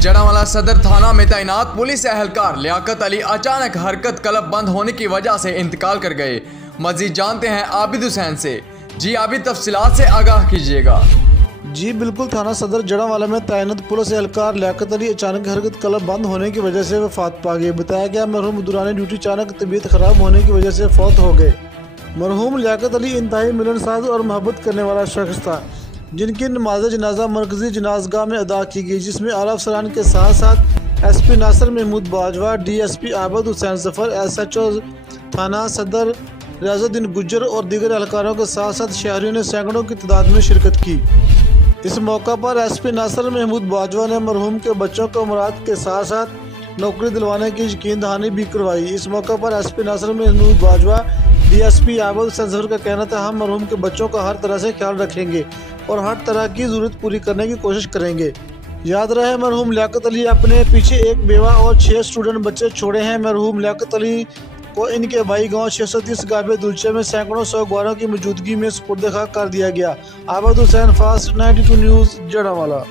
जड़ावाला सदर थाना में तैनात पुलिस एहलकार लियाकत अली अचानक हरकत क्लब बंद होने की वजह से इंतकाल कर गए। मजीद जानते हैं आबिद हुसैन से। जी आबिद, तफसीलात से आगाह कीजिएगा। जी बिल्कुल, थाना सदर जड़ावाला में तैनात पुलिस एहलकार लियाकत अली अचानक हरकत क्लब बंद होने की वजह से वफात पा गए। बताया गया मरहूम दौरान ड्यूटी अचानक तबीयत खराब होने की वजह से फौत हो गए। मरहूम लियाकत अली इंतहाई मिलनसाज और मोहब्बत करने वाला शख्स था, जिनकी नमाज जनाजा मरकजी जनाजगाह में अदा की गई, जिसमें आला अफसरान के साथ साथ SP Nasir Mahmood Bajwa, DSP Abid Hussain Zafar, SHO थाना सदर रियाजुद्दीन गुज्जर और दीगर एहलकारों के साथ साथ शहरियों ने सैकड़ों की तादाद में शिरकत की। इस मौका पर SP नासिर महमूद बाजवा ने मरहूम के बच्चों को मुराद के साथ साथ नौकरी दिलवाने की यकीन दहानी भी करवाई। इस मौका पर SP नासिर महमूद बाजवा, DSP आबिद हुसैन जफर का कहना था, हम मरहूम के बच्चों का हर तरह से ख्याल रखेंगे और हर तरह की ज़रूरत पूरी करने की कोशिश करेंगे। याद रहे, मरहूम लियाकत अली अपने पीछे एक बेवा और 6 स्टूडेंट बच्चे छोड़े हैं। मरहूम लियाकत अली को इनके भाई गांव 630 गाबे दुलचे में सैकड़ों सौगवारों की मौजूदगी में सुपुर्द खाक कर दिया गया। Abid Hussain, fast 92 news, Jaranwala.